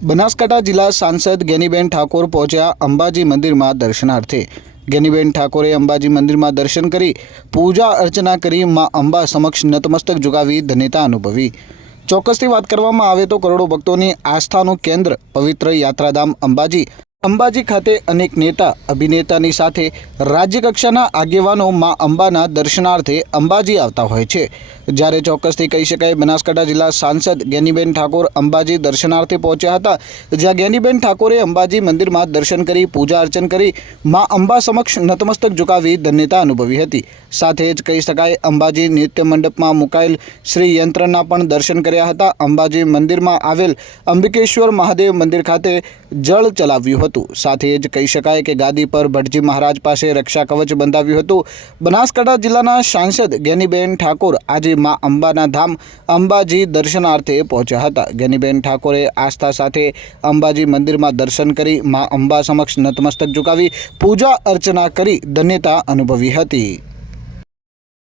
બનાसकांठा जिला सांसद ज्ञानीबेन ठाकोर पहुंचा अंबाजी मंदिर में दर्शनार्थे। ज्ञानीबेन ठाकोरे अंबाजी मंदिर में दर्शन करी पूजा अर्चना करी मां अंबा समक्ष नतमस्तक झुकावी धन्यता अनुभवी। ચોક્કસથી વાત કરવામાં આવે તો કરોડો ભક્તોની આસ્થાનું કેન્દ્ર પવિત્ર યાત્રાધામ અંબાજી ખાતે અનેક નેતા અભિનેતાની સાથે રાજ્યકક્ષાના આગેવાનો માં અંબાના દર્શનાર્થે અંબાજી આવતા હોય છે। જ્યારે ચોક્કસથી કહી શકાય બનાસકાંઠા જિલ્લા સાંસદ જ્ઞાનીબેન ઠાકોર અંબાજી દર્શનાર્થે પહોંચ્યા હતા, જ્યાં જ્ઞાનીબેન ઠાકોરે અંબાજી મંદિરમાં દર્શન કરી પૂજા અર્ચન કરી માં અંબા સમક્ષ નતમસ્તક ઝુકાવી ધન્યતા અનુભવી હતી। સાથે જ કહી શકાય અંબાજી નૃત્ય મંડપમાં મુકાયેલ શ્રી યંત્રના પણ દર્શન કર્યા હતા। અંબાજી મંદિરમાં આવેલ અંબિકેશ્વર મહાદેવ મંદિર ખાતે જળ ચલાવ્યું હતું। સાથે જ કહી શકાય કે ગાદી પર ભટજી મહારાજ પાસે રક્ષા કવચ બંધાવ્યું હતું। બનાસકાંઠા જિલ્લાના સાંસદ જ્ઞાનીબેન ઠાકોર આજે માં અંબાના ધામ અંબાજી દર્શનાર્થે પહોંચ્યા હતા। જ્ઞાનીબેન ઠાકોરે આસ્થા સાથે અંબાજી મંદિરમાં દર્શન કરી માં અંબા સમક્ષ નતમસ્તક ઝુકાવી પૂજા અર્ચના કરી ધન્યતા અનુભવી હતી।